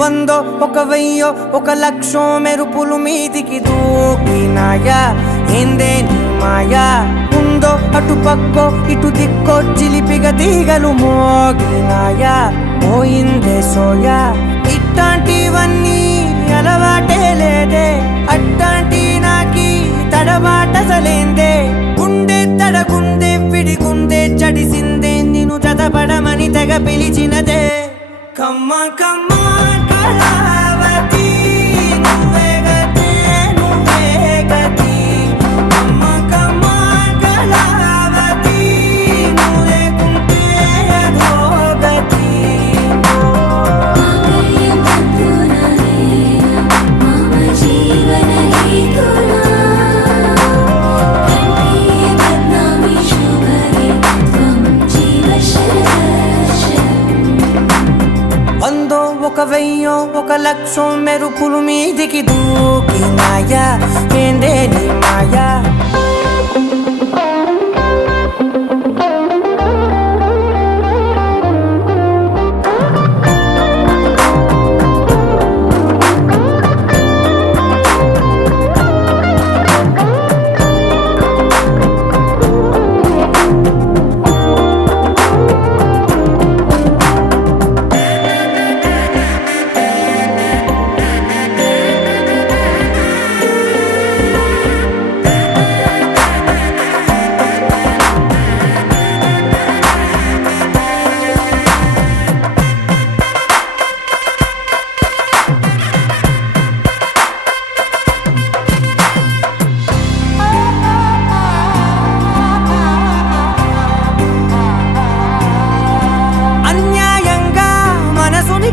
వందో ఒక వెయ్యో ఒక లక్షో మెరుపులు మీదికి దూకినాయా ఏందే నీ మాయా ఉందో అటు పక్కో ఇటు దిక్కో చిలిపిగ తీగలు మోగినాయా పోయిందే సోయా ఇట్లాంటివన్నీ అలవాటే లేదే అట్లాంటి నాకి తడబాటసలేందే గుండె తడగుందే విడిగుందే చడిసిందే నిన్ను చదపడమని తెగ పిలిచినదే కమ్మ కమ్మ కళావతి నువ్వే గతే నువ్వే గతి కమ్మ కమ్మ కళావతి నువ్వు లేకుంటే అధోగతి వందో ఒక వెయ్యో ఒక లక్షో మెరుపులు మీదికి దూకినాయా ఏందే నీ మాయా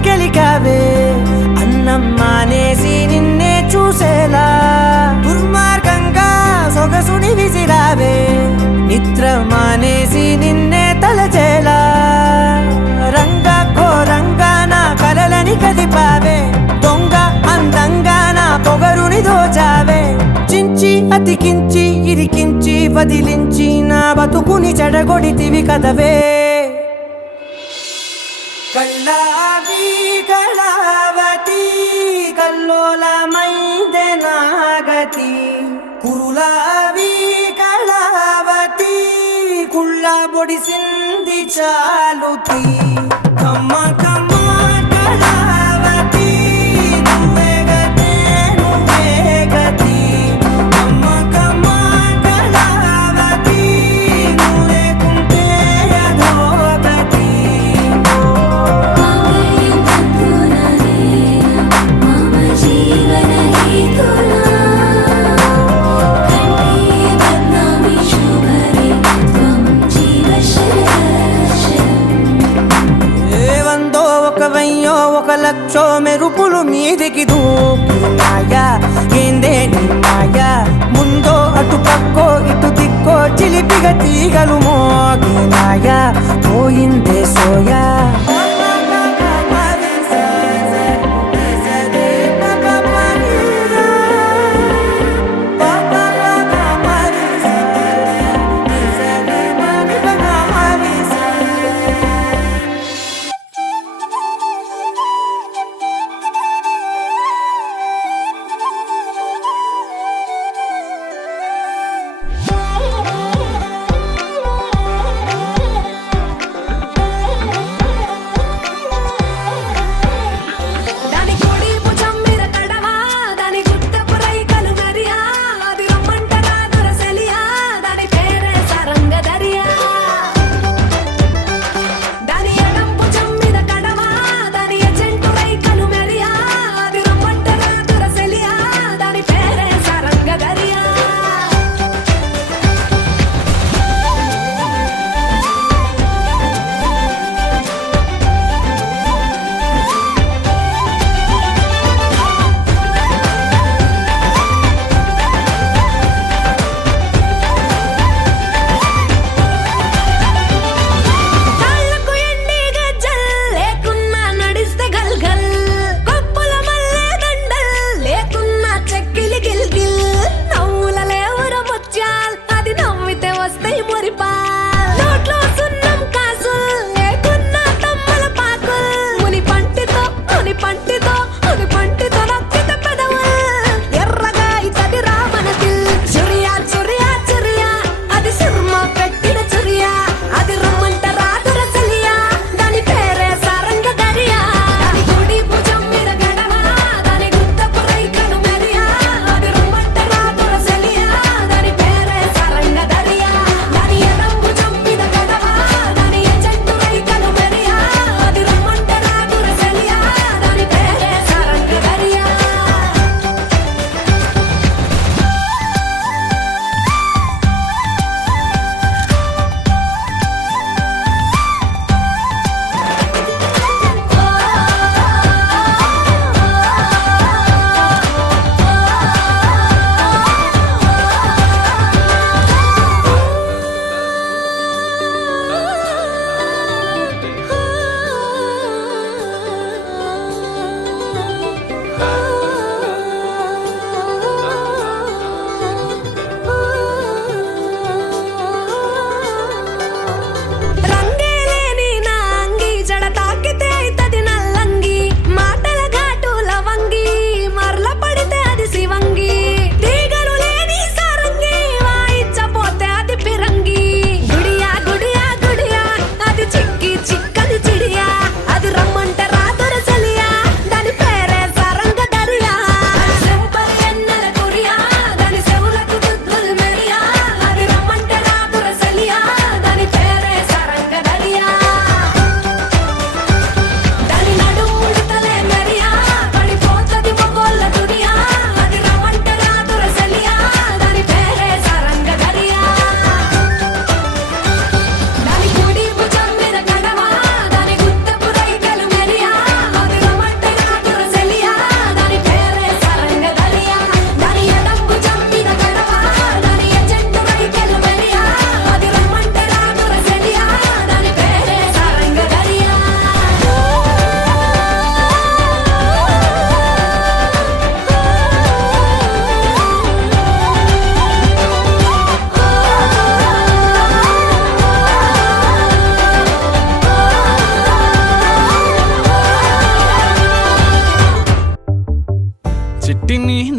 గెలికావే అన్నం మానేసి నిన్నే చూసేలా దుర్మార్గంగా సొగసుని విసిరావే నిద్ర మానేసి నిన్నే తలచేలా రంగా ఘోరంగా నా కలలని కదిపావే దొంగ అందంగా నా పొగరుని దోచావే చించి అతికించి ఇరికించి వదిలించి నా బతుకుని చెడగొడితివి కదవే కళ్ళావి కళావతి కల్లోలమైందే నాగతి కురులావి కళావతి కుళ్ళ బొడిసింది చాలుతి కమ్మ కమ్మ కళావతి నువ్వే గతే నువ్వే గతి కమ్మ కమ్మ కళావతి నువ్వు లేకుంటే అధోగతి ఒక లక్షో మెరుపులు మీదికి దూకినాయా ఏందే నీ మాయా ముందో అటు పక్కో ఇటు దిక్కో చిలిపిగ తీగలు మోగినాయా పోయిందే సోయా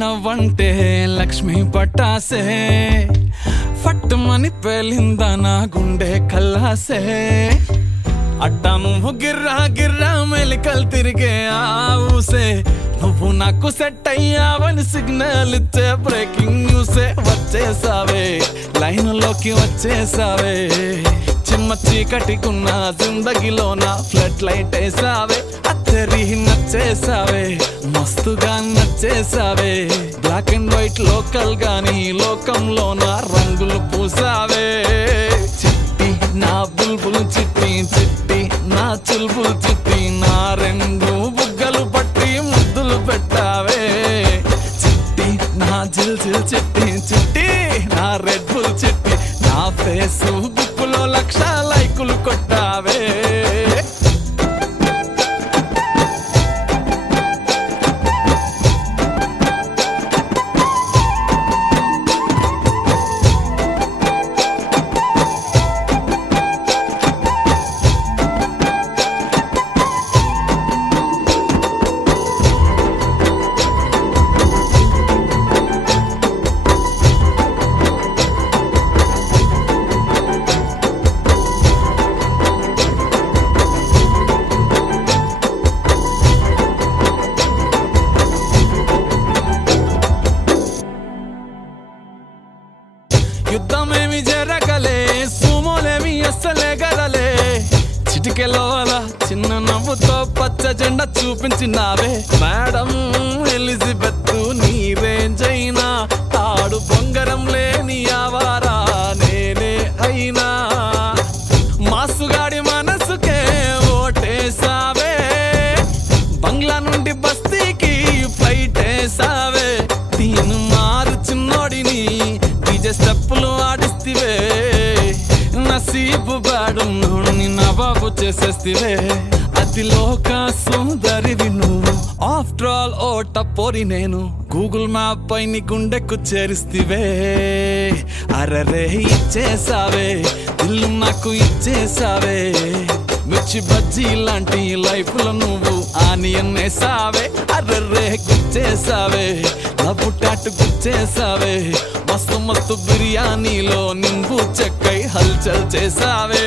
నవ్వంటే లక్ష్మీ పట్టాసే ఫట్టుమని పేలిందా నా గుండె కల్లాసే అట్టా నువ్వు గిర్రా గిర్రా మెలికలు తిరిగే ఆవుసే నువ్వు నాకు సెట్ అయ్యావని సిగ్నల్ ఇచ్చే బ్రేకింగ్ న్యూసే వచ్చేసావే లైన్లోకి వచ్చేసావే చిమ్మ చీకటికున్న జిందగీలోన ఫ్లడ్ లైట్ వేసావే అత్తరి నచ్చేసావే మస్తుగా నచ్చేసావే బ్లాక్ అండ్ వైట్ లోకల్ గాని లోకంలోన రంగులు పూసావే చిట్టి నా బుల్బుల్ చిట్టి చిట్టి నా చుల్బుల్ చిట్టి నా రెండు బుగ్గలు పట్టి ముద్దులు పెట్టావే చిట్టి నా జిల్ జిల్ చిట్టి చిట్టి నా రెడ్ బుల్ చిట్టి నా ఫేస్బుక్ లో 1,00,000 లైకులు కొట్టావే యుద్ధమేమి జరగలే సుమోలేమి అస్సలే గదలే చిటికెలో అలా చిన్న నవ్వుతో పచ్చ జెండా చూపించినావే మేడం ఎలిజబెత్ నీ రేంజ్ అయినా తాడు బొంగరం లేని ఆవారా నేనే అయినా మాసుగాడి మనసుకే ఓటేసావే బంగ్లా నుండి బస్తీకి ఫ్లైట్ వేసావే తీను మారు చిన్నోడిని స్టెప్పులు ఆడిస్తివే నసీబు బాడున్నోడిని నవాబు చేసేస్తివే అతిలోక సుందరివి నువ్వు ఆఫ్టర్ ఆల్ ఓ టపోరి నేను గూగుల్ మ్యాప్ పై నీ గుండెకు చేరిస్తివే అరరే ఇచ్చేసావే ఇల్లు నాకు ఇచ్చేసావే మిర్చి బజ్జీ లాంటి లైఫ్ లో నువ్వు ఆనియన్ వేసావే అర్రే గుచ్చేసావే లవ్వు టాటు గుచ్చేసావే మస్తు మస్తు బిర్యానీలో నింబు చెక్కై హల్చల్ చేసావే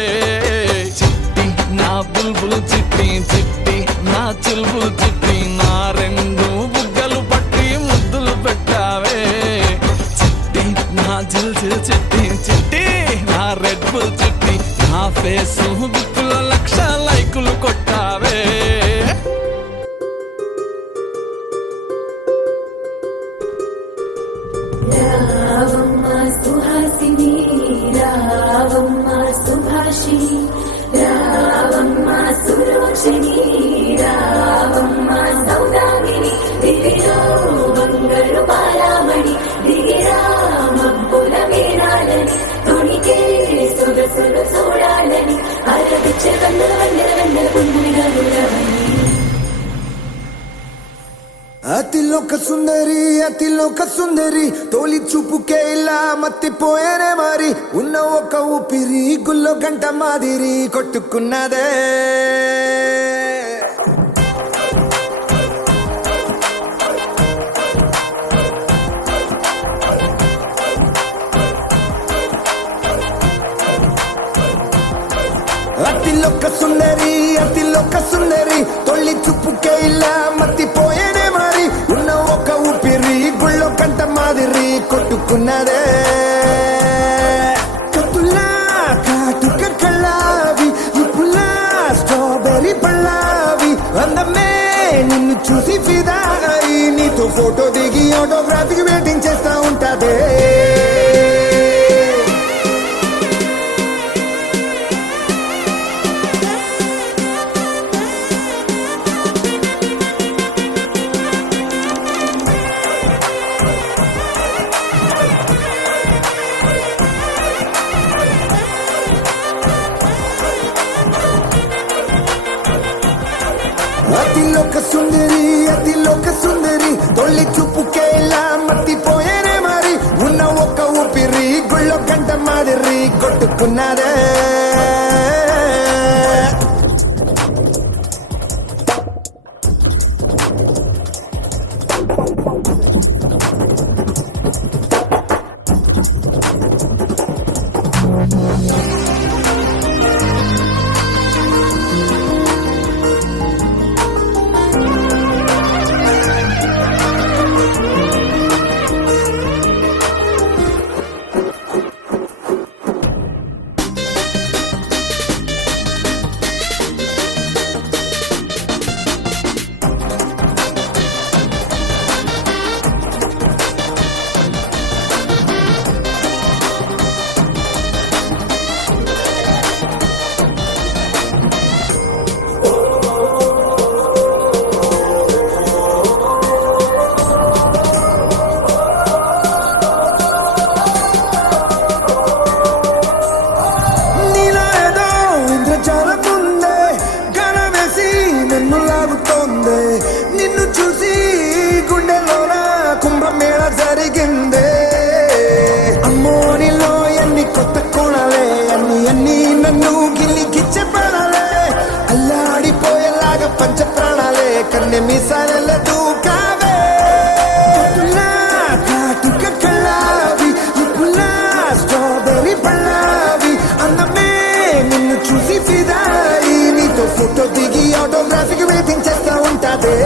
చిట్టి నా బుల్బుల్ చిట్టి చిట్టి నా చుల్బుల్ చిట్టి నా రెండు బుగ్గలు పట్టి ముద్దులు పెట్టావే చిట్టి నా జిల్ జిల్ చిట్టి చిట్టి నా రెడ్ బుల్ చిట్టి నా ఫేస్బుక్ లో 1,00,000 లైకులు కొట్టావే రావమ్మ సుహాసిని రావమ్మ సుభాషిణి రావమ్మ సురోషిణి రావమ్మ సౌదామిని దిగిరో మంగళ బాలామణి దిగిరా మబ్బుల మేడాలని తొణికే సొగసులు చూడాలని అరవిచ్చే వందల వందల వందల పుంగునిగా దూరమని అతిలోక సుందరి తోలి చూపుకే ఇలా మత్తిపోయేనే మరి ఉన్న ఒక ఊపిరి గుల్లో గంట మాదిరి కొట్టుకున్నదే అతిలోక సుందరి తొలి చూపుకే ఇలా మత్తిపోయేనే మరి ఉన్న ఒక ఊపిరి గుళ్ళో కంట మాదిరి కొట్టుకున్నదే కతులా కాటుక కళ్ళావి ఇప్పులా స్ట్రాబెర్రీ పళ్ళావి అందమే నిన్ను చూసి ఫిదా అయి నీతో ఫోటో దిగి ఆటోగ్రాఫీకి వెయిటింగ్ చేస్తా ఉంటాదే అతిలోక సుందరి తొలి చూపుకే ఇలా మత్తిపోయేనే మరి ఉన్న ఒక ఊపిరి గుళ్ళో గంట మాదిరి కొట్టుకున్నదే కన్నె మీసాల దూకావే కాటుక కళ్ళావి నిప్పులా స్ట్రాబెర్రీ పళ్ళావి అందమే నిన్ను చూసి ఫిదాయి నీతో ఫోటో దిగి ఆటోగ్రాఫిక్ వెయిటింగ్ చేస్తా ఉంటాదే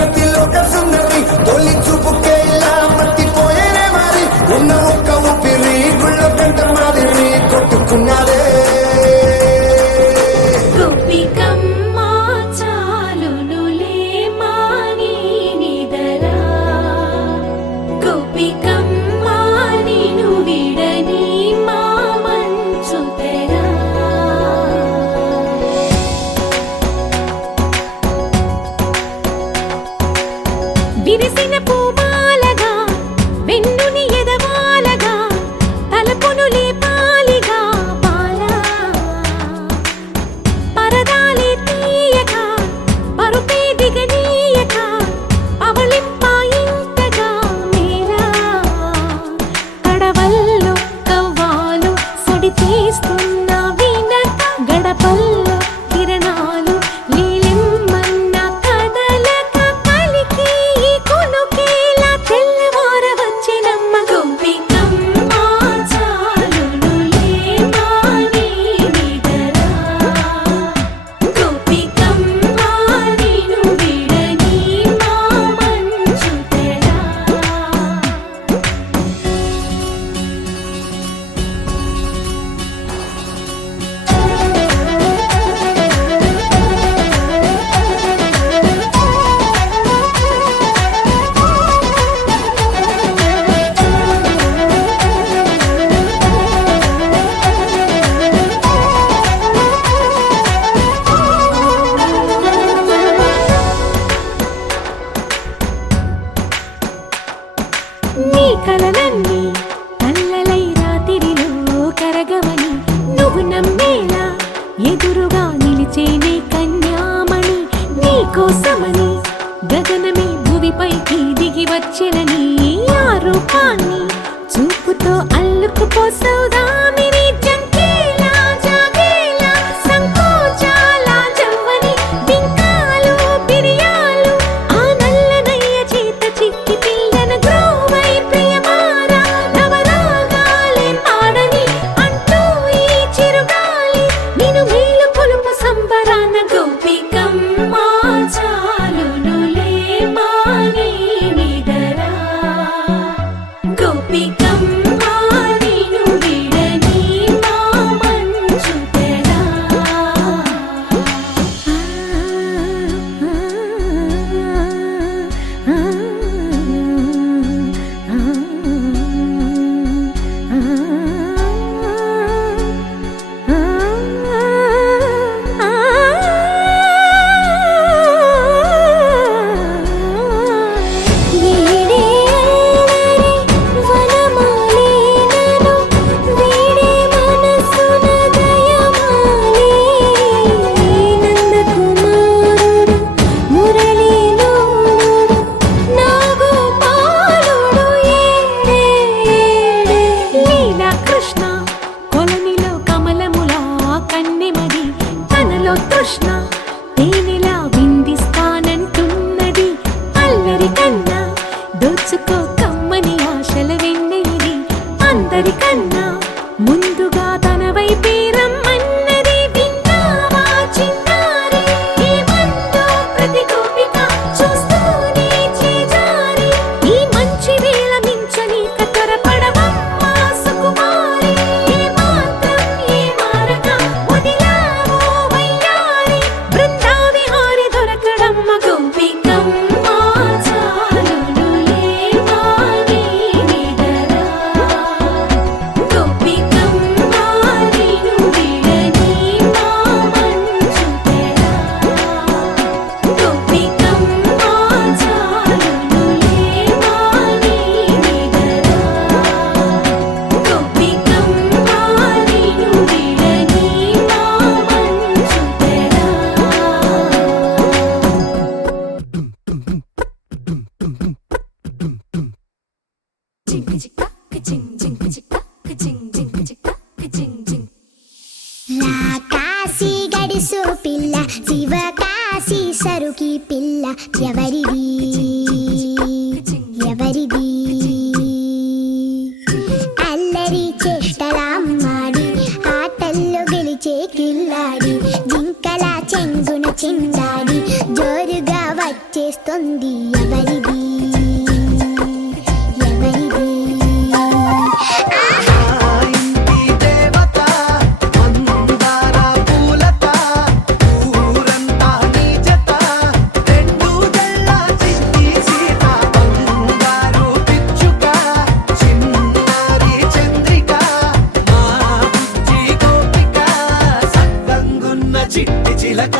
అతిలోక సుందరి తొలి చూపుకే ఇలా మట్టిపోయేనే మరి ఉన్న ఒక్క ఊపిరి గుళ్ళ గంట మాదిరి కొట్టుకున్నారే గోపికమ్మ చాలునులే మాని నిదరా గోపికమ్మ నిను విడని మా మంచు తెరా విరిసిన పూమాలగా వెన్నుని ఎదవాలగా తలపును లేపాలిగా బాలా పరదాలే తీయక పరుపే దిగనీయక అవలింపాయింతగా మేలా కడవల్లో కవ్వాలు సడి తీస్తున్న వినత గడపల్లో కిరణాలు లీలెమ్మన్న కదలక కలికి ఈ కొనుకేలా తెల్లవార వచ్చినమ్మ గోపికమ్మ చాలునులే మాని నిదరా గోపికమ్మ నిను విడని మా మంచు తెరా నీ కలలన్నీ కల్లలై రాత్రిలో కరగవని నువ్వు నమ్మేలా ఎదురుగా నిలిచేనే కన్యామణి నీ కోసమని గగనమే భువిపైకి దిగి వచ్చినని ఆ రూపాన్ని చూపుతో అల్లుకుపోసౌదామిని జంకేలా జాగేలా సంకోచాల జవ్వని బింకాలు బిరియాలు ఆ నల్లనయ్య చేత చిక్కి పిల్లన గ్రోవై ప్రియమారా నవరాగాలే పాడని అంటూ ఈ చిరుగాలి నిన్ను మేలు కొలుపు సంబరాన గోపికమ్మ చాలునులే మాని నిదరా గోపికమ్మ నిను విడని మా మంచు తెరా వీడే అల్లరి వనమాలినను వీడే మనసున దయమాలి నందకుమారుడు మురళీలోనుడు నాగోపాలుడు ఏడే లీలా కృష్ణ కొలనిలో కమలములా కన్నెమది తనలో తృష్ణ తేనెలా విందిస్తానంటున్నది అల్లరి కన్నా దోచుకో కమ్మని ఆశల వెన్నెయిది అందరికన్నా ముందుగా తన వైపే రమ్మన్నది విన్నావా చిన్నారి ఏమందో ప్రతి గోపిక చూస్తూనే చేజారి ఈ మంచి వేళ మించని కతరపడవమ్మ సుకుమారి ఏ మాత్రం ఏ మారక వదిలావో వయ్యారి బృందావిహారి దొరకడమ్మ గోపికమ్మ చాలునులే మాని నిదరా గోపికమ్మ ఎవరిది ఎవరిది అల్లరి చేష్టలామ్మాడి ఆటల్లో గెలిచే కిల్లాడి జింకల చెంగున చిందాడి జోరుగా వచ్చేస్తుంది ఎవరిది ఎవరిది చిట్టి చిలక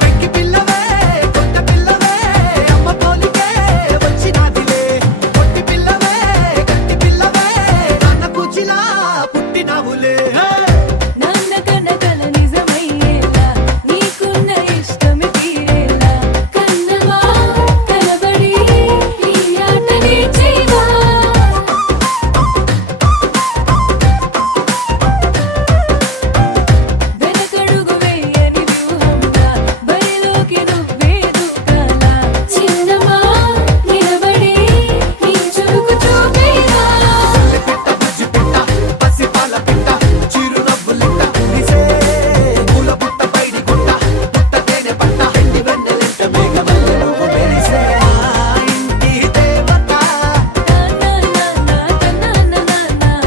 పెంకి పిల్లవే కొత్త పిల్లవే అమ్మ పోలికే వచ్చినాదిలే కొట్టి పిల్లవే గట్టి పిల్లవే నాన్న కూచిలా పుట్టినావులే నాన్న కనకల నిజమయ్యేలా నీకున్న ఇష్టమి తీరేలా కన్నవా కనబడి ఈ ఆటనే చేయవా వెనకడుగు వేయని వ్యూహంగా బరిలోకి నువ్వే దుఃఖాలా చిన్నమా నిలబడి నీ చురుకు చూపేరా పిట్ట బుజ్జి పిట్ట పసి పాల పిట్ట చిరునవ్వులిట్ట నిసే పూల పుట్ట పైడి గుట్ట పుట్ట తేనె పట్ట ఎండి వెన్నెలెంట మేఘమల్లె నువ్వు మెరిసే ఆ ఇంటి దేవత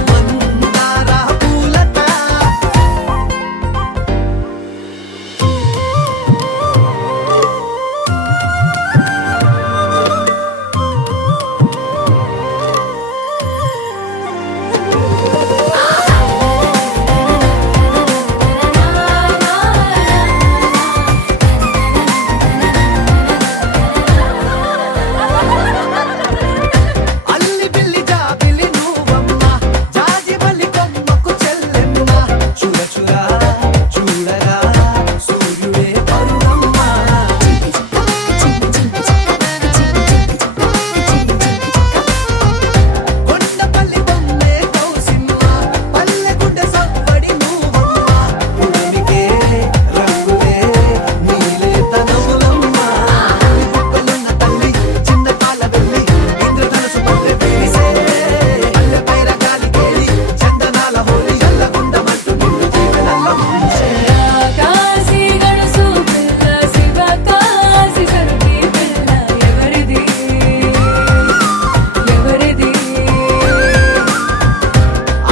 మందార పూలత అల్లి బిల్లి జాబిలి నువ్వమ్మ జాజి మల్లి కొమ్మకు చెల్లెమ్మ చూడ చూడ చూడగా సూర్యుడే పరువమ్మ కొండపల్లి బొమ్మే కౌసిమ్మ పల్లె గుండె సవ్వడి నువ్వమ్మ పుడమికే రంగులే నీలే తనములమ్మ బుక్కలున్న తల్లి చిన్న పాల వెళ్ళి ఇంద్రధనుసు పల్లె వేసే పల్లె పైర గాలి కేలి చందనాల హోలీ చల్లగుండమంటూ నిన్ను జీవనల్ల ముంచే కాశీ గడుసు పిల్ల శివ కాశీ సరుకి పిల్ల ఎవరిది ఎవరిది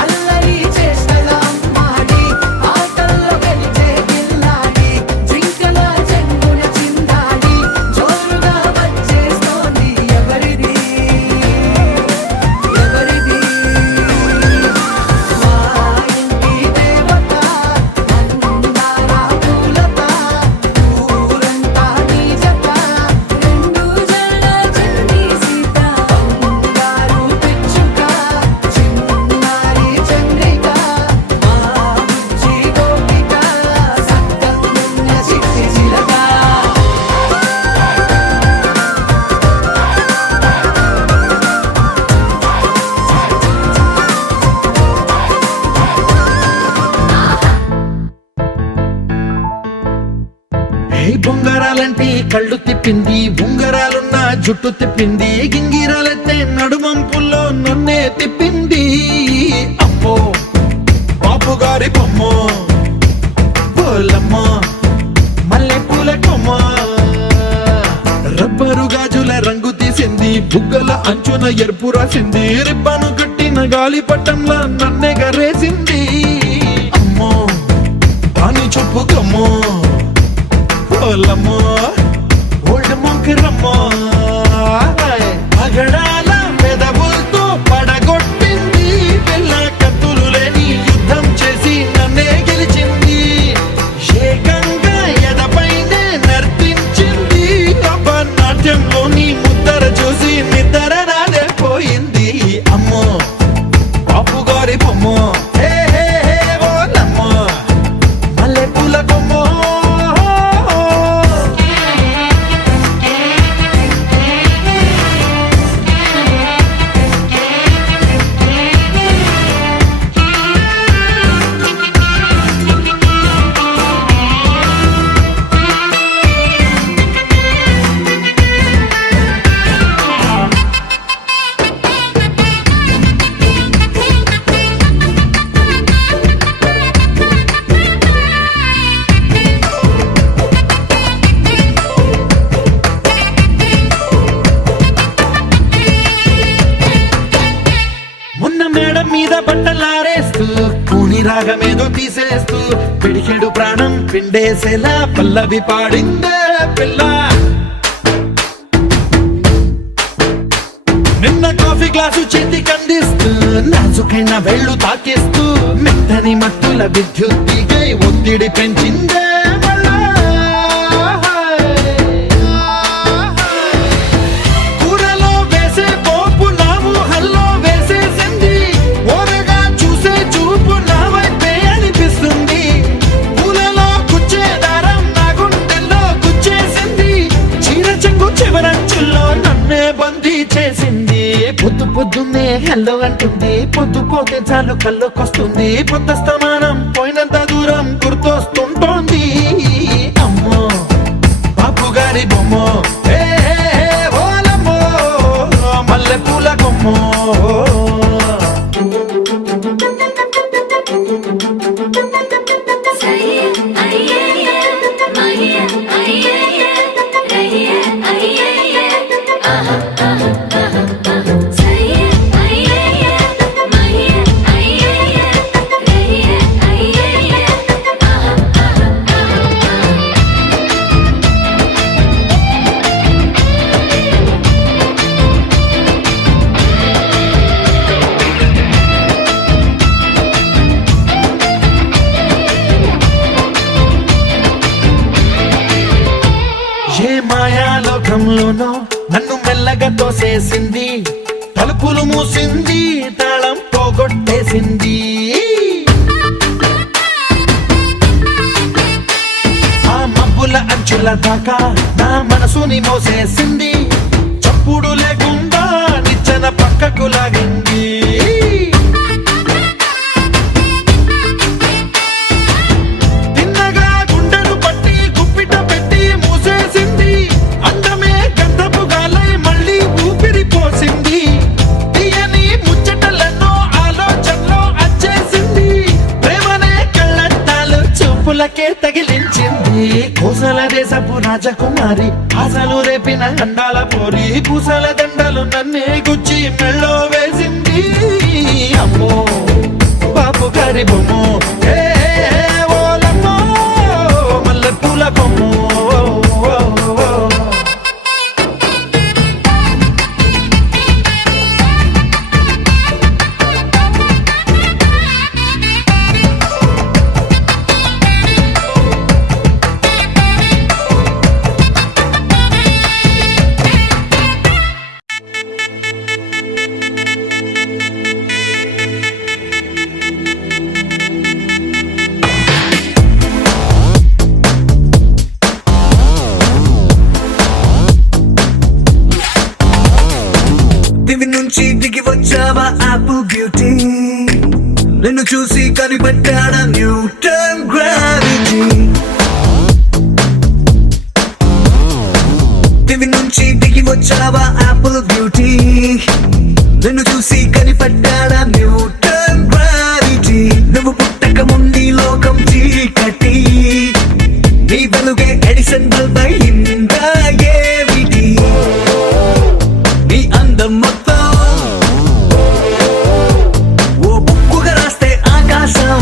అల్లరి చేష్టల అమ్మాడి ఆటల్లో గెలిచే గిల్లాడి జింకల చెంగున చిందాడి జోరుగా వచ్చేస్తోంది ఎవరిది ఎవరిది మా ఇంటి దేవత మందార పూలత ఊరంతా నీ జత రెండు జడ చండి సీత బంగారు పిచ్చుక చిన్నారి చంద్రిక మా బుజ్జి గోపిక సక్కనున్న చిట్టి చిలక బొంగరాలంటే కళ్ళు తిప్పింది బొంగరాలున్న జుట్టు తిప్పింది గింగిరాలైతే నడుమంపుల్లో నన్నే తిప్పింది అమ్మో బాపు గారి బొమ్మ పోలమ్మ మల్లె పూల కొమ్మ రబ్బరు గాజుల రంగు తీసింది బుగ్గల అంచున ఎరుపు రాసింది రిబ్బను కట్టిన గాలి పట్టంలా నన్నే గరేసింది అమ్మో దాని చూపు కమ్మో ఓలమ్మో ఓల్డ్ మొంకరమ్మో పగడాల పెదవులతో పడగొట్టింది పిల్ల కత్తులు లేని యుద్ధం చేసి నన్నే గెలిచింది ఏకంగా ఎదపైనే నర్తించింది నాట్యంలోని ముద్దర చూసి నిద్ర నాదే పోయింది అమ్మో బాపు గారి బొమ్మో హే హే హే ఓలమ్మో మల్లె పూల కొమ్మో తట్టలారేస్తూ కూని రాగమేదో తీసేస్తూ పిడికెడు ప్రాణం పిండేసేలా పల్లవి పాడిందే పిల్ల. నిన్న కాఫీ గ్లాసు చేతి కందిస్తూ నాజుకైన వేళ్ళు తాకిస్తూ మెత్తని మత్తుల విద్యుత్తిగై ఒత్తిడి పెంచిందే మళ్ళా. కూరలో వేసే పోపు నా ఊహల్లో వేసేసింది, ఓరగా చూసే చూపు నా వైపే అనిపిస్తుంది. పూలలో గుచ్చే దారం నా గుండెల్లో గుచ్చేసింది, చీర చెంగు చివరంచుల్లో నన్నే బందీ చేసింది. పొద్దు పొద్దున్నే హెల్లో అంటుంది, పొద్దు పోతే చాలు కళ్ళొకొస్తుంది, పొద్దస్తమానం పోయినంత దూరం గుర్తొస్తుంటోంది. అమ్మో బాపు గారి బొమ్మో, ఏ ఓలమ్మో మల్లె పూల కొమ్మో. ఏ మాయాలోకంలోనో నన్ను మెల్లగా తోసేసింది, తలుపులు మూసింది, తాళం పోగొట్టేసింది. ఆ మబ్బుల అంచుల దాకా నా మనసుని మోసేసింది, చప్పుడు లేకుండా నిచ్చెన పక్కకు లాగింది. తగిలించింది కోసల దేశపు రాజకుమారి, ఆశలు రేపిన అండాల పోరి, పూసల దండలు నన్నే గుచ్చి మెళ్ళో వేసింది. అమ్మో బాపు గారి బొమ్మో, ఏ ఓలమ్మో మల్లె పూల కొమ్మో. దివి నుంచి దిగి వచ్చావా యాపిల్ బ్యూటీ, నిన్ను చూసి కనిపెట్టాడా న్యూటన్ గ్రావిటీ. దివి నుంచి దిగి వచ్చావా యాపిల్ బ్యూటీ, నిన్ను చూసి కనిపెట్టాడా న్యూటన్ గ్రావిటీ. నువ్వు పుట్టక ముందు లోకం చీకటి, నీ వెలుగే ఎడిసన్ బల్బ్ అయిందా ఏమిటి. నీ అందం మొత్తం ఓ బుక్కుగా రాస్తే ఆకాశం,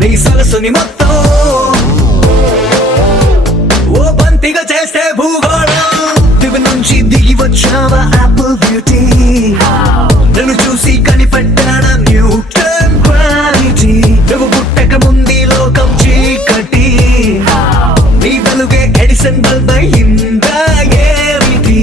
నీ సరస్సుని మొత్తం ఓ బంతిగా చేస్తే భూగోళం. దివి నుంచి దిగి వచ్చావా యాపిల్ బ్యూటీ, నన్ను చూసి కనిపెట్టాడా న్యూటన్ గ్రావిటీ. నువ్వు పుట్టక ముందు లోకం చీకటి, నీ వెలుగే ఎడిసన్ బల్బ్ అయిందా ఏమిటి.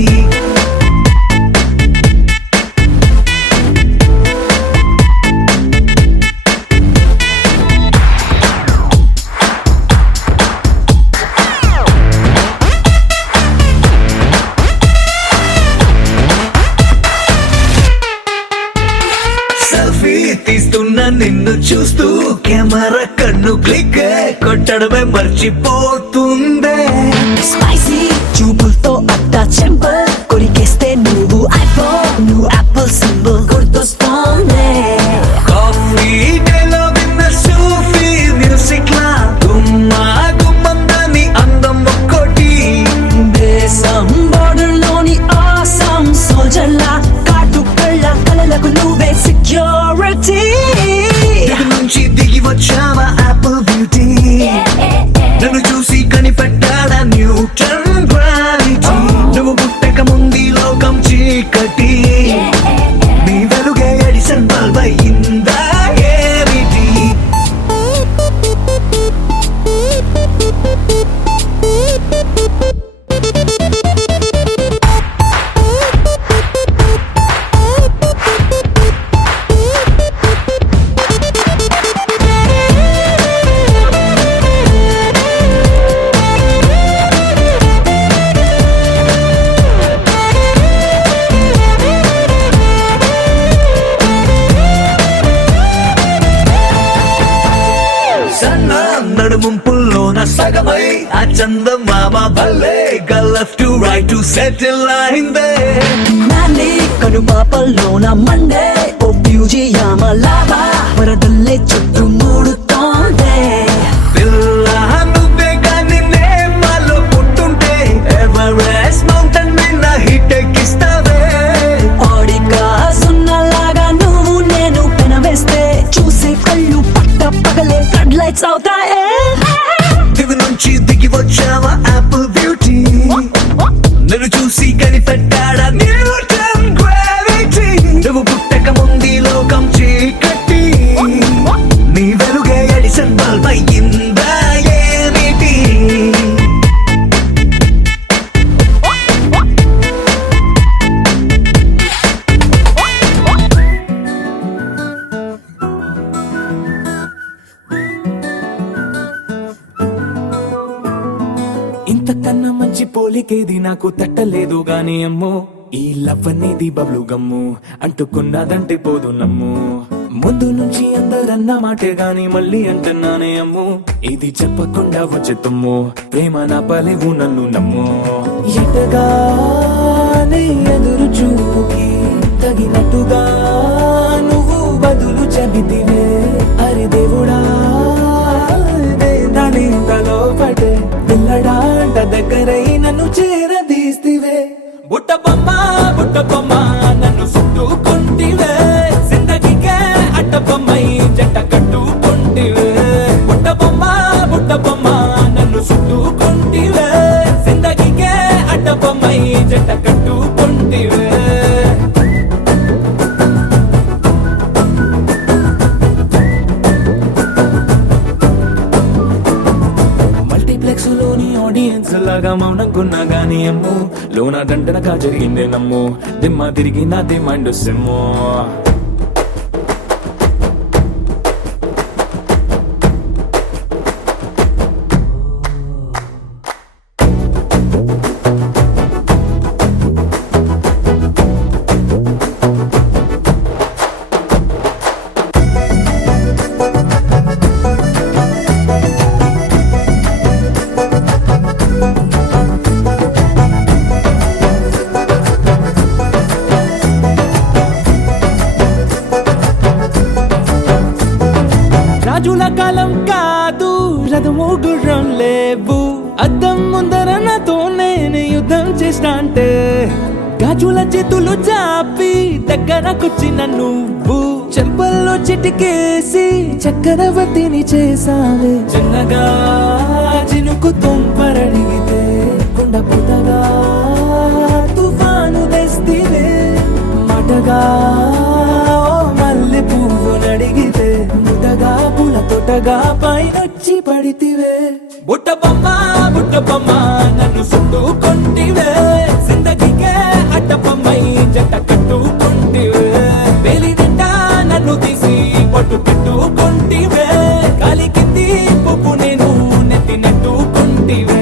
సెల్ఫీ తీస్తున్నా నిన్ను చూస్తూ కెమెరా కన్ను క్లిక్ కొట్టడమే మర్చిపోతుందే. స్పైసీ చూపులతో అట్టా చెంపల్ కొరికేస్తే నువ్వు ఐఫోన్, నువ్వు యాపిల్ సింబల్ గుర్తొస్తోంది. కాఫీ డేలో విన్న సూఫీ మ్యూజిక్ లా గుమ్మా గుమ్మందాని అందం ఒక్కోటి. దేశం బోర్డర్ లోని ఆసాం సోల్జర్ లా కాటు కళ్ళ కలలకు నువ్వే సెక్యూర్. సగమై ఆ చందమామ భలే left to right to settle అయిందే నాని కనుపాపల్లోన మండే ఓ బ్యూజియామ లావా వరదల్లే చుట్టూ మూడుతోందే పిల్ల నువ్వే గాని నేమాలో పుట్టుంటే ఎవరెస్ట్ మౌంటైన్ మీద హిట్ ఎక్కిస్తావే ఆడిగా సున్నలాగా నువ్వు నేను పెనవేస్తే చూసే కళ్ళు పట్ట పగలే ఫ్లడ్ లైట్స్ అవుతాయే దివి నుంచి దిగి వచ్చావా యాపిల్ బ్యూటీ నన్ను చూసి కనిపెట్టాడా న్యూటన్ గ్రావిటీ నువ్వు పుట్టక ముందు లోకం చీకటి నీ వెలుగే ఎడిసన్ బల్బ్ అయ్యిందా ఏమిటి ఇంతకన్నా మంచి పోలికేది నాకు తట్టలేదు గాని అమ్మో ఈ లవ్ అనేది బబ్లు గమ్ము అంటుకున్నదంటే పోదు నమ్ము ముందు నుంచి అందరన్న మాటే గాని మళ్ళీ అంటున్నానే అమ్ము ఇది చెప్పకుండా వచ్చే తుమ్ము ప్రేమ నా పలేవు నన్ను నమ్ము ఎటగానే ఎదురు చూపుకి తగినట్టుగా నువ్వు బదులు చెబితివే అరి దేవుడా తలో పడే పిల్లడాంట దగ్గరై నన్ను చేరదీస్తివే బుట్ట బొమ్మ నన్ను చుట్టుకుంటివే జిందగీకే అట్ట బొమ్మై జంట కట్టుకుంటివే బుట్ట బొమ్మ నన్ను చుట్టుకుంటివే జిందగీకే అట్ట బొమ్మై జంట కట్టుకుంటివే లోని ఆడియన్స్ లాగా మౌనంకున్నా గానీ అమ్ము లోన దండనగా జరిగిందే నమ్ము దిమ్మ తిరిగి నా దిమ్మండు సిమ్ము రాజుల కాలం కాదు రథము గుర్రం లేవు అద్దం ముందర నాతో నేను యుద్ధం చేస్తా అంటే గాజుల చేతులు చాపి దగ్గరకొచ్చిన నువ్వు చెంపల్లో చిటికేసి చక్రవర్తిని చేసావే చిన్నగా చినుకు తుంపరడిగితే కొండ పుట్టగా తుఫాను తెస్తివే మాటగా మల్లె పువ్వు నడిగితే ముటగా పుల తొటగా పైనొచ్చి పడితివే బుట్ట బొమ్మ నన్ను చుట్టుకుంటివే జిందగీకే అట్ట బొమ్మై జంట కట్టుకుంటివే వేలి నిండా నన్ను తీసి పట్టు పెట్టుకుంటివే గాలి కింది పువ్వు నేను నెత్తినట్టుకుంటివే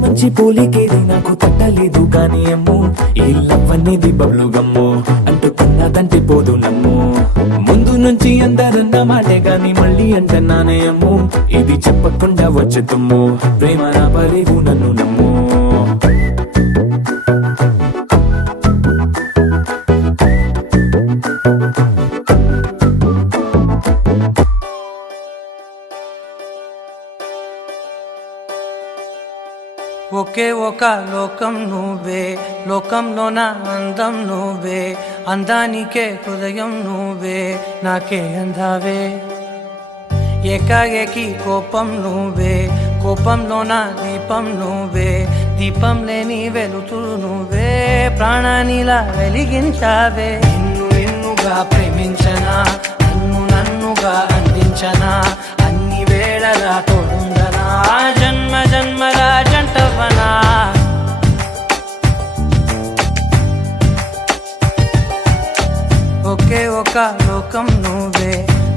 మంచి పోలికేది నాకు తట్టలేదు కానీ అమ్ము ఈ లవ్ అనేది బబ్లు గమ్ము అంటుకున్నదంటే పోదు నమ్ము ముందు నుంచి అందరన్న మాటే గాని మళ్ళీ అంటున్నానే అమ్ము ఇది చెప్పకుండా వచ్చే తుమ్ము ప్రేమ నా పలేవు నన్ను నమ్ము ఒకే ఒక లోకం నువ్వే లోకంలోన అందం నువ్వే అందానికే హృదయం నువ్వే నాకే అందావే ఏకాఏకి కోపం నువ్వే కోపంలోన దీపం నువ్వే దీపం లేని వెలుతురు నువ్వే ప్రాణానిలా వెలిగించావే నిన్నుగా ప్రేమించనా నన్నుగా అందించనా అన్ని వేళలా తోడుందనా జన్మ జన్మల జంటవనా ఒకే ఒక లోకం నువ్వే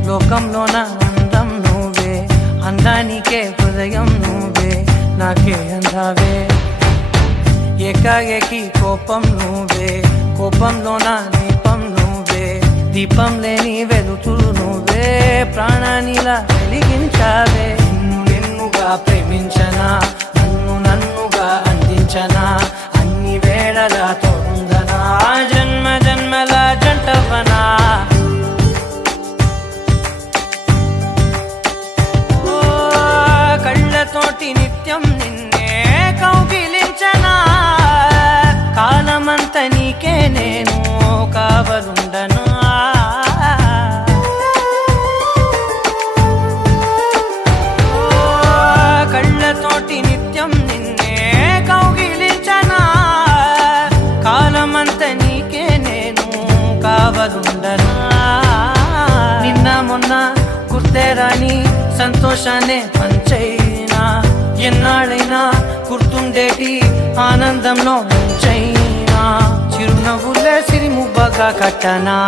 లోకంలోన అందం నువ్వే అందానికే హృదయం నువ్వే నాకే అందావే ఏకాఏకి కోపం నువ్వే కోపంలోన దీపం నువ్వే దీపం లేని వెలుతురు నువ్వే ప్రాణానిలా వెలిగించావే నిన్నుగా ప్రేమించనా నన్నుగా అందించనా అన్ని వేళలా తోడుందనా జన్మ జన్మల జంటవనా ఓ కళ్ళతోటి నిత్యం నిన్నే కౌగిలించనా కాలమంత నీకే నేను కావలుండనా కళ్ళతోటి నిత్యం నిన్నే కౌగిలించనా కాలమంత నీకే నేను కావలుండనా నిన్న మొన్న గుర్తేరాని సంతోషాన్ని పంచైనా ఎన్నాళ్ళైనా గుర్తుండేటి ఆనందంలో ముంచైనా చిరునవ్వులే సిరిముబ్బగా కట్టనా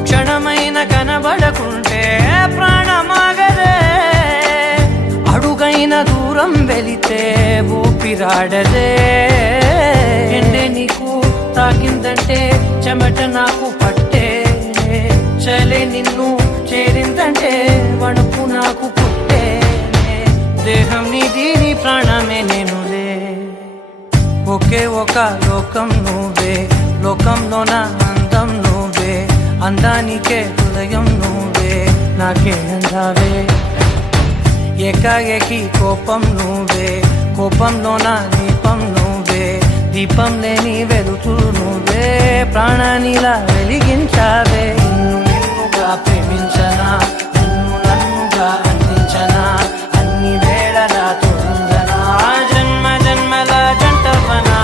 క్షణమైన కనబడకుంటే ప్రాణమాగదే అడుగైన దూరం వెళితే ఊపిరాడదే ఎండే నీకు తాకిందంటే చెమట నాకు పట్టే చలే నిన్ను చేరిందంటే వణుకు నాకు పుట్టే దేహం నీది నీ ప్రాణమే నేనులే ఒకే ఒక లోకం నువ్వే లోకంలోన అందం నువ్వే అందానికే హృదయం నువ్వే నాకే అందావే ఏకాఏకి కోపం నువ్వే కోపంలోన దీపం నువ్వే దీపం లేని వెలుతురు నువ్వే ప్రాణానిలా వెలిగించావే నిన్నుగా ప్రేమించనా నన్నుగా అందించనా అన్ని వేళలా తోడుందనా జన్మ జన్మల జంటవనా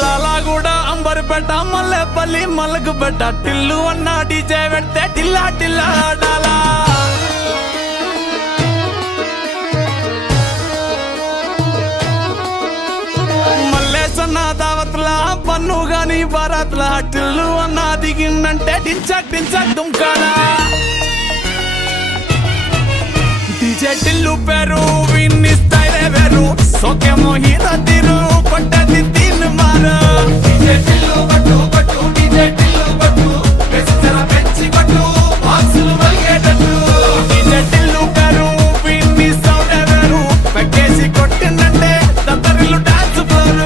లాలాగూడ అంబర్పేట మల్లెపల్లి మలకపేట టిల్లు అన్న డీజే పెడితే టిల్లా టిల్లా ఆడాలా మల్లేసన్న దావత్లా పన్ను గాని భారత్లా టిల్లు అన్న దిగిందంటే టించక్ టించక్ దుంకాలా డీజే టిల్లు పేరు విన్ని స్టైలే వేరు సోకేమో హీరో తీరు కొట్టది తీన్ మారు డీజే టిల్లు పట్టు పట్టు డీజే టిల్లు పట్టు వెచ్చర పెంచి పట్టు బాక్సులు మలిగేటట్టు డీజే టిల్లు పేరు విన్ని సౌండ్ వేరు పెక్కేసి కొట్టిందంటే దద్దరిల్లు డాన్స్ ఫ్లోర్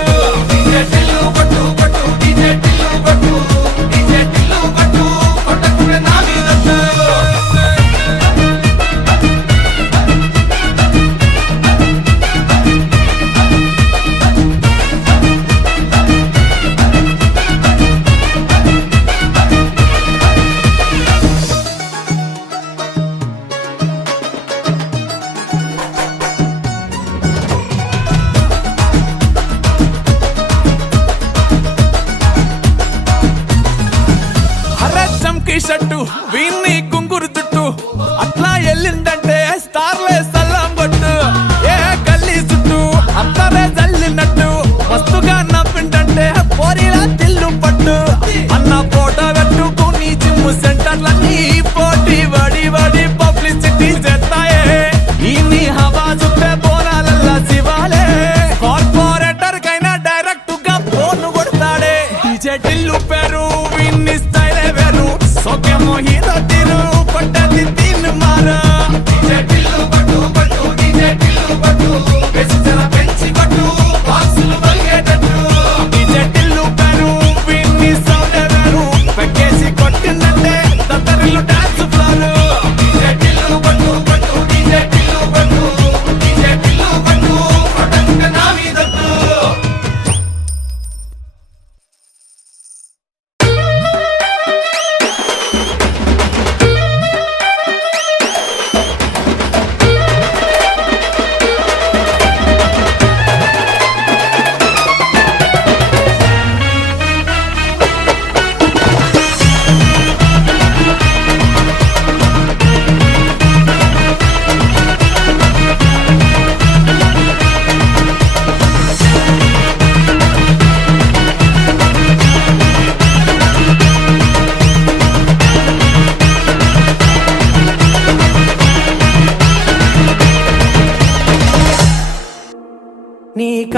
డీజే టిల్లు పట్టు పట్టు డీజే టిల్లు పట్టు డీజే టిల్లు పట్టు కొట్టకునే నా మీదట్టు షట్టు వీన్ని కుంగురు చుట్టూ అట్లా ఎల్లిందంటే స్టార్లే సల్లం కొట్టు ఏ గల్లీ చుట్టూ అత్తరే జల్లినట్టు మస్తుగా నవ్విందంటే పోరిలా తిల్లు పట్టు అన్న ఫోటో పెట్టుకుని జిమ్ సెంటర్లన్నీ పోటీ వడి వడి పబ్లిసిటీ చేస్తాయే ఈ హవా చుట్టే బోనాలల్లా శివాలే కార్పొరేటర్ కైనా డైరెక్ట్ గా ఫోన్ కొడతాడే డీజే టిల్లు పేరు విన్ని స్టైలే వేరు సోకేమో హీరో తీరు కొట్టది తీన్ మారా డీజే టిల్లు పట్టు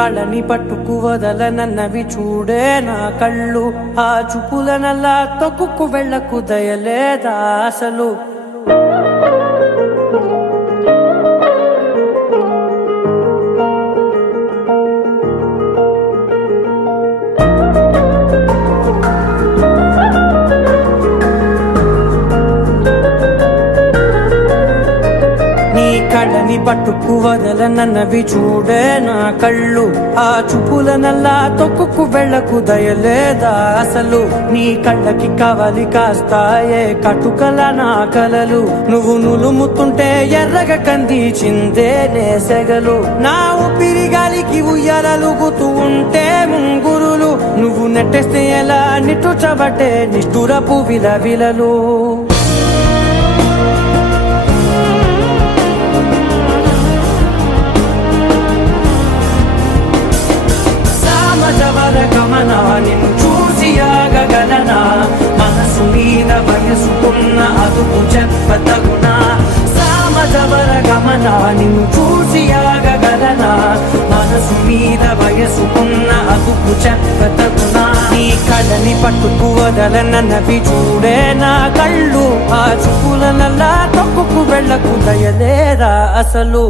కళని పట్టుకు వదలనన్నవి చూడే నా కళ్ళు ఆ చూపులనల్లా తొక్కుకు వెళ్ళకు దయలేదా అసలు కళ్ళని పట్టుకు వదలనన్నవి చూడే నా కళ్ళు ఆ చూపులనల్లా తొక్కుకు వెళ్ళకు దయలేదా అసలు నీ కళ్ళకి కవలి కాస్తాయే కటుకల నా కలలు నువ్వు నులుముతుంటే ఎర్రగా కందిచిందే నేసెగలు నా ఊపిరి గాలికి ఉయ్యాలలుగుతూ ఉంటే ముంగురులు నువ్వు నెట్టేస్తే ఎలా నిట్టుచబట్టే నిష్ఠురపు విలవిలలు గమనా నిన్ను చూసి ఆగగలనా మనసు మీద వయసుకున్న అదుపు చెప్పతగునా సామజవర గమనా నిన్ను చూసి ఆగగలనా మనసు మీద వయసుకున్న అదుపు చెప్పతగునా నీ కళ్ళని పట్టుకు వదలనన్నవి చూడే నా కళ్ళు ఆ చూపులనల్లా తొక్కుకు వెళ్ళకు దయలేరా అసలు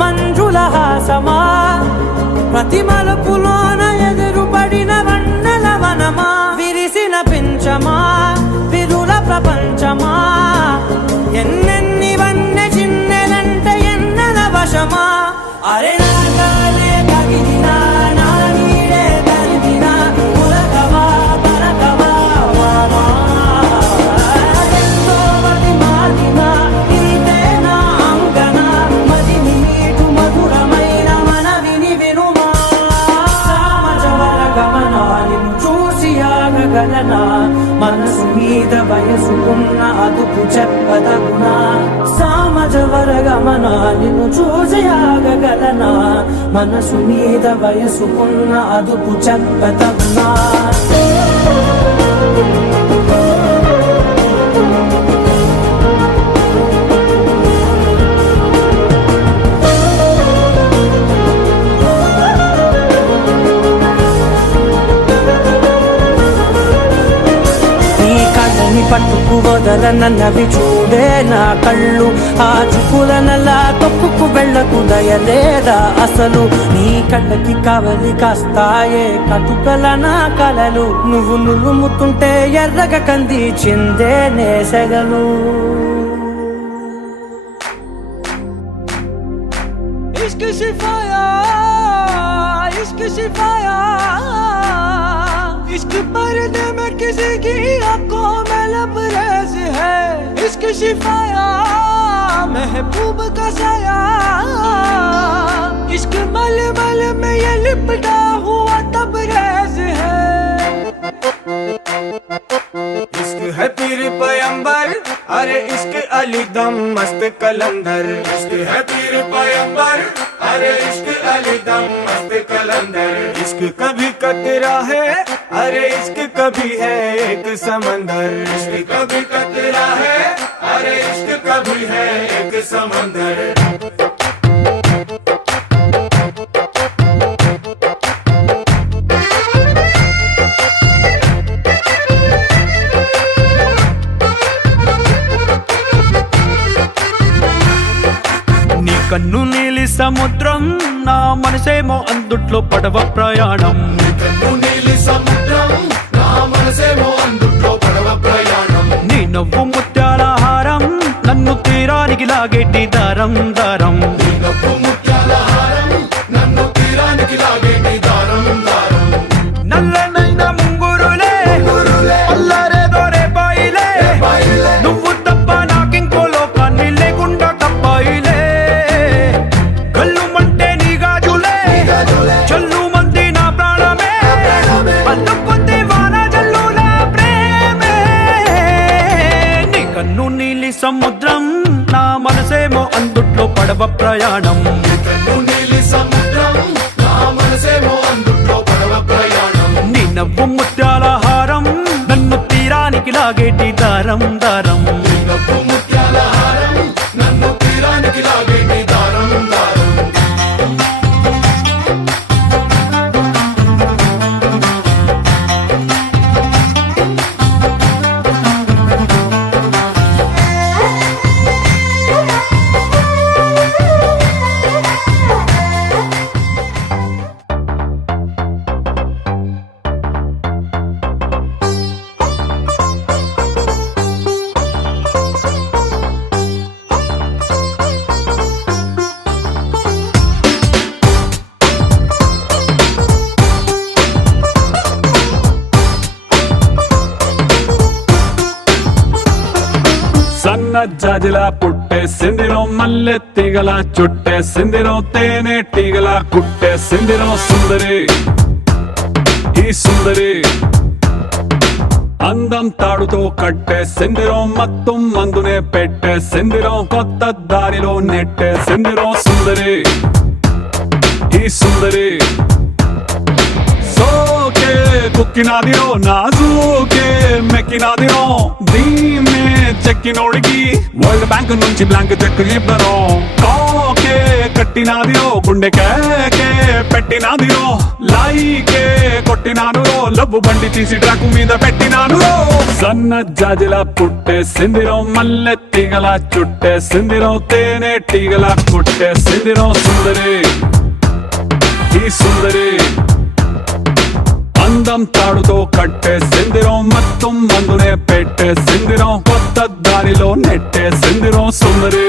మంజుల హాసమా ప్రతి మలుపులోన ఎదురుపడిన వన్నెల వనమా విరిసిన పించమా విరుల ప్రపంచమా ఎన్నెన్ని వన్నె చిన్నెలంటే ఎన్నెల వశమా అరే నాగాలే కగిలినా నా నీడే తరిమినా ఉలకవా పరకవా వామా ఎంతో మతి మారినా ఇంతే నా అంగన మదిని నీటు మధురమైన మనవిని వినుమా సామజవర గమనా నిన్ను చూసి ఆగగలనా మనసు మీద వయసుకున్న అదుపు చెప్పదగునా సామజవర గమనా నిన్ను చూసి ఆగగలనా మనసు మీద వయసుకున్న అదుపు చెప్పదగునా పట్టుకు వదలనన్నవి చూడే నా కళ్ళు ఆ చూపులనల్లా తొక్కుకు వెళ్ళకు దయలేదా అసలు నీ కళ్ళకి కవలి కాస్తాయే కటుకల నా కలలు నువ్వు నులుముతుంటే ఎర్రగా కందిచిందే నేసెగలు इश्क शिफाया इश्क शिफाया इश्क पर्दे में किसी की आंखों में लबरेज है इश्क शिफाया महबूब का साया इश्क मलमल में ये लिपटा हुआ तबरेज है इश्क है पीर पैगंबर अरे इश्क अली दम मस्त कलंदर इश्क है पीर पैगंबर अरे इश्क अली दम मस्त कलंदर इश्क कभी कतरा है अरे इश्क कभी है एक समंदर इश्क कभी कतरा है अरे इश्क कभी है एक समंदर కన్ను నీలి సముద్రం నా మనసేమో అందుట్లో పడవ ప్రయాణం కన్ను నీలి సముద్రం నా మనసేమో అందుట్లో పడవ ప్రయాణం నీ నవ్వు ముత్యాల హారం నన్ను తీరానికి లాగేటి దారం దారం నీ నవ్వు ముత్యాల హారం నన్ను తీరానికి లాగేటి దారం దారం నల్లనైన ముంగురులే అల్లారే దోరే బాయిలే నువ్వు తప్ప నాకింకో సముద్రం నా మనసేమో అందుట్లో పడవ ప్రయాణం నీలి సముద్రం నా మనసేమో అందుట్లో పడవ ప్రయాణం నీ నవ్వు ముత్యాల హారం నన్ను తీరానికి లాగేటి దారం దారం నవ్వు ముత్యాల హారం నన్ను తీరానికి లాగేటి దారం దారం సన్న జాజిలా పుట్టే సిందిరో మల్లె తీగల చుట్టే సిందిరో తేనె తీగల కుట్టే సిందిరో సుందరి ఈ సుందరి అందం తాడుతో కట్టే సిందిరో మత్తు మందునే పెట్టే సిందిరో కొత్త దారిలో నెట్టే సిందిరో సుందరి ఈ సుందరి సోకే కుక్కినాదిరో నాజూకే మెక్కినాదిరో దీన్నే చెక్కినోడికి వరల్డ్ బ్యాంక్ నుంచి బ్లాంక్ చెక్ ఇవ్వను కాకే కట్టినాదిరో గుండె కేకే పెట్టినాదిరో లైకే కొట్టినాను లవ్వు బండి తీసి ట్రాకు మీద పెట్టినాను సన్న జాజిలా పుట్టే సిందిరో మల్లె తీగల చుట్టే సిందిరో తేనె తీగల కుట్టే సిందిరో సుందరి ఈ సుందరి అందం తాడుతో కట్టే సిందిరో మత్తు మందునే పెట్టే సిందిరో కొత్త దారిలో నెట్టే సిందిరో సుందరి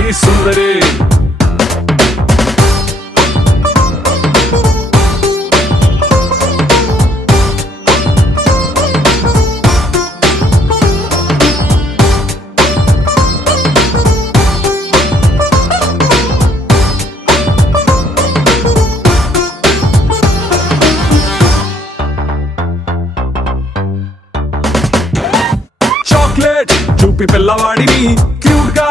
ఈ సుందరి చాక్లెట్ చూపి పిల్లవాడిని క్యూట్ గా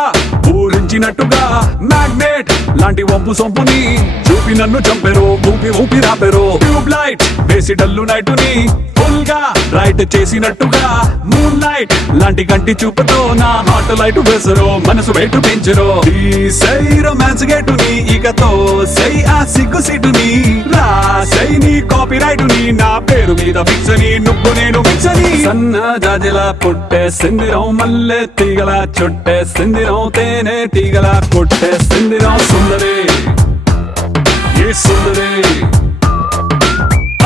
ఊరించినట్టుగా మ్యాగ్నెట్ లాంటి వంపు సొంపుని చూపి నన్ను చంపెరు ఊపి ఊపి రాపెరు ట్యూబ్ లైట్ వేసి డల్లు నైటుని ఫుల్ గా రైట్ చేసినట్టుగా మూన్ లైట్ లాంటి కంటి చూపుతో నా హాట్ లైట్ వేసరు మనసు వెయిట్ పెంచరు ఈ సై రొమాన్స్ గేటుని ఇకతో సై ఆ సిగ్గు సిటుని రాసై నీ కాపీ రైటుని నా పేరు మీద ఫిక్స్ అని నువ్వు నేను ఫిక్స్ అని సన్న జాజిలా పుట్టే సిందిరో మల్లె తీగల చుట్టే సిందిరో తేనె తీగల కొట్టే సిందిరో సుందరి ఈ సుందరి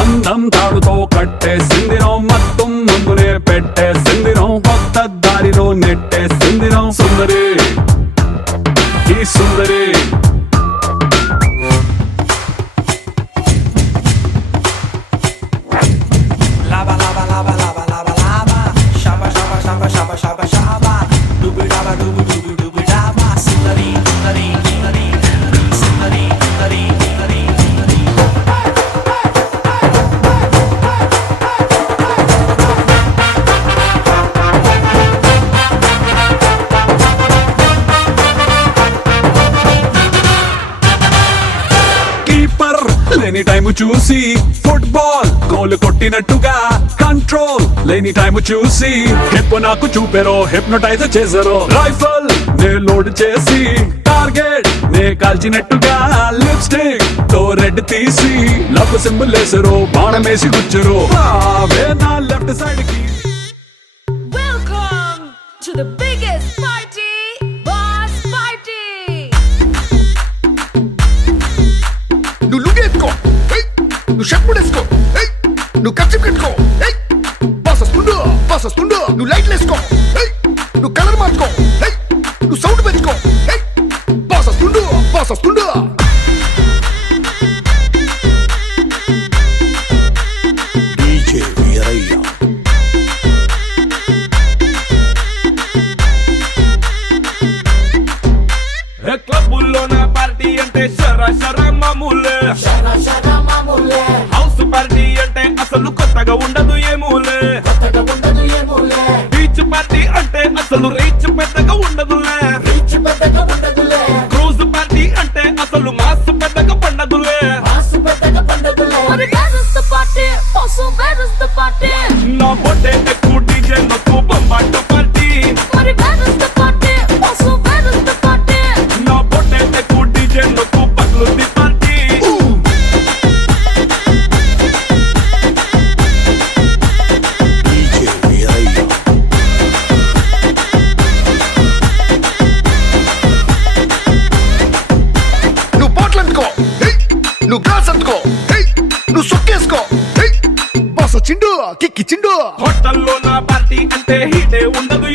అందం తాడుతో కట్టే సిందిరో మత్తు మందునే పెట్టే సిందిరో కొత్త దారిలో నెట్టే సిందిరో సుందరి ఈ సుందరి లేని టైము చూసి ఫుట్బాల్ గోల్ కొట్టినట్టుగా కంట్రోల్ లేని టైము చూసి హిప్ నాకు చూపెరో హిప్నోటైజ్ చేసారో రైఫల్ నే లోడ్ చేసి టార్గెట్ నే కాల్చినట్టుగా లిప్స్టిక్ తో రెడ్ తీసి లవ్ సింబల్ వేసారో బాణం వేసి గుచ్చరు నా లెఫ్ట్ సైడ్ కి Welcome to the biggest party, Boss Party. నువ్వు లుగేసుకో నువ్వు షర్ట్ వేసుకో నువ్వు కచ్చి కట్టుకో బాస్ వస్తుండు నువ్వు లైట్లు వేసుకో నువ్వు కలర్ మార్చుకో నువ్వు సౌండ్ పెంచుకో బాస్ వస్తుండు డీజే వీరయ్య క్లబ్బుల్లోన పార్టీ అంటే మామూలే హౌస్ పార్టీ అంటే అసలు కొత్తగా party? నా బొట్టే ఎక్కువ డీజే నొక్కు బొంబాటు పార్టీ మరి where is the party? Also where is the party? నా బొట్టే ఎక్కువ డీజే నొక్కు పట్లుంది పార్టీ నువ్వు బాటిల్ అందుకో నువ్వు గ్లాస్ అందుకో నువ్వు సొక్కేసుకో బాస్ చిండు కిక్కి చిండు హోటల్లో నా పార్టీ అంటే హీటే ఉండదు